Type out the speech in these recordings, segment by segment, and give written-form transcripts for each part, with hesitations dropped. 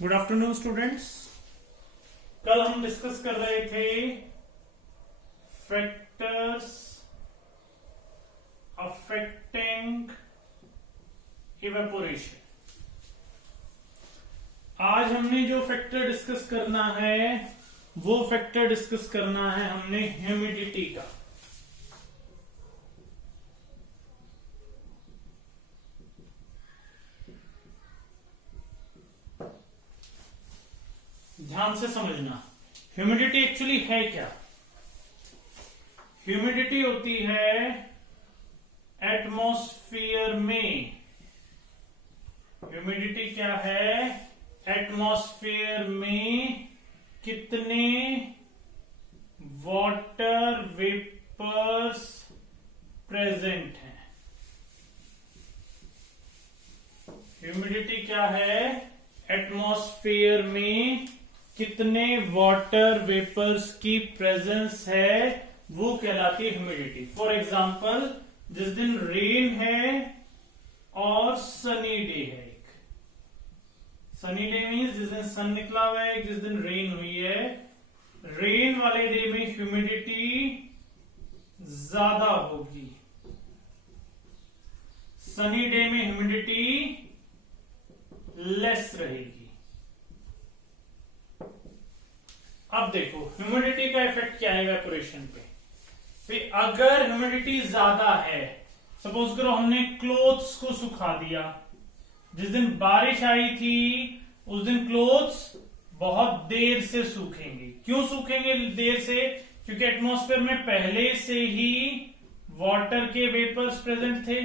Good afternoon students. कल हम discuss कर रहे थे फैक्टर्स अफेक्टिंग इवेपोरेशन। आज हमने जो फैक्टर डिस्कस करना है वो फैक्टर डिस्कस करना है हमने ह्यूमिडिटी का। ध्यान से समझना, ह्यूमिडिटी एक्चुअली है क्या। ह्यूमिडिटी होती है एटमॉस्फेयर में। ह्यूमिडिटी क्या है? एटमॉस्फेयर में कितने वाटर वेपर्स प्रेजेंट हैं। ह्यूमिडिटी क्या है? एटमॉस्फेयर में कितने वाटर वेपर्स की प्रेजेंस है वो कहलाती है ह्यूमिडिटी। फॉर एग्जाम्पल, जिस दिन रेन है और सनी डे है। एक सनी डे मीन्स जिस दिन सन निकला हुआ है, जिस दिन रेन हुई है। रेन वाले डे में ह्यूमिडिटी ज्यादा होगी, सनी डे में ह्यूमिडिटी लेस रहेगी। अब देखो ह्यूमिडिटी का इफेक्ट क्या है इवेपोरेशन पे। फिर अगर ह्यूमिडिटी ज्यादा है, सपोज करो हमने क्लोथ्स को सुखा दिया। जिस दिन बारिश आई थी उस दिन क्लोथ्स बहुत देर से सूखेंगे। क्यों सूखेंगे देर से? क्योंकि एटमॉस्फेयर में पहले से ही वाटर के वेपर्स प्रेजेंट थे।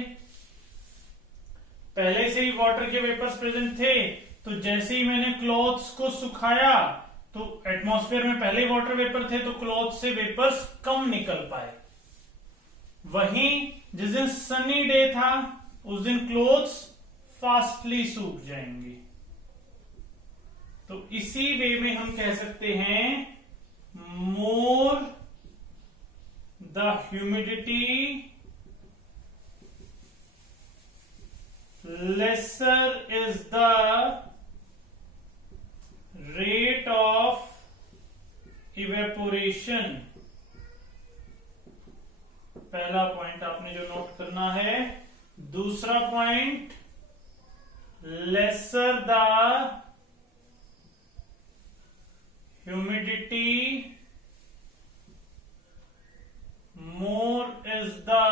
पहले से ही वाटर के वेपर्स प्रेजेंट थे, तो जैसे ही मैंने क्लॉथ्स को सुखाया तो एटमॉस्फेयर में पहले वाटर वेपर थे, तो क्लॉथ से वेपर्स कम निकल पाए। वहीं जिस दिन सनी डे था उस दिन क्लोथ्स फास्टली सूख जाएंगे। तो इसी वे में हम कह सकते हैं more the humidity lesser is the rate of evaporation। पहला पॉइंट आपने जो नोट करना है। दूसरा point, lesser the humidity more is the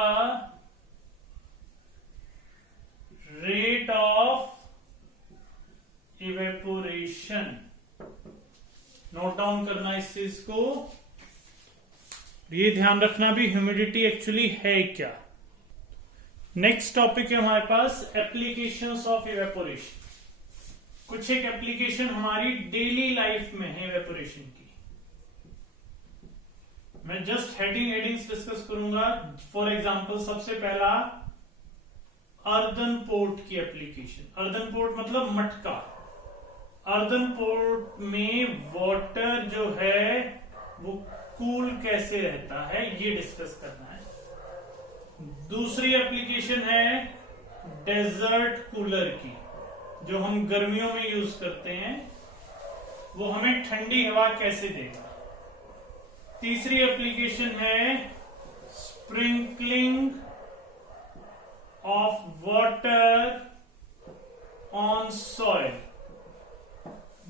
rate of evaporation. Note down करना इस चीज को। ये ध्यान रखना भी ह्यूमिडिटी एक्चुअली है क्या। नेक्स्ट टॉपिक है हमारे पास एप्लीकेशंस ऑफ इवेपोरेशन। कुछ एक एप्लीकेशन हमारी डेली लाइफ में है इवेपोरेशन की। मैं जस्ट हेडिंग्स डिस्कस करूंगा। फॉर एग्जांपल, सबसे पहला अर्दन पोर्ट की एप्लीकेशन। अर्दन पोर्ट मतलब मटका। अर्दन पोर्ट में वाटर जो है वो कूल कैसे रहता है ये डिस्कस करना है। दूसरी एप्लीकेशन है डेजर्ट कूलर की, जो हम गर्मियों में यूज करते हैं। वो हमें ठंडी हवा कैसे देगा। तीसरी एप्लीकेशन है sprinkling of water on soil।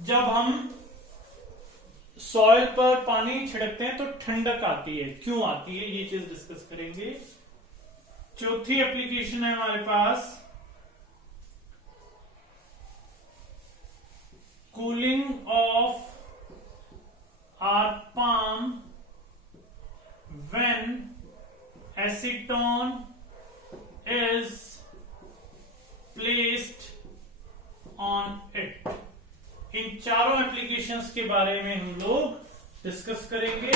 जब हम सॉइल पर पानी छिड़कते हैं तो ठंडक आती है। क्यों आती है ये चीज डिस्कस करेंगे। चौथी एप्लीकेशन है हमारे पास cooling of our palm when acetone is placed on it। इन चारों एप्लीकेशंस के बारे में हम लोग डिस्कस करेंगे।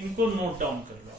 इनको नोट डाउन कर लो।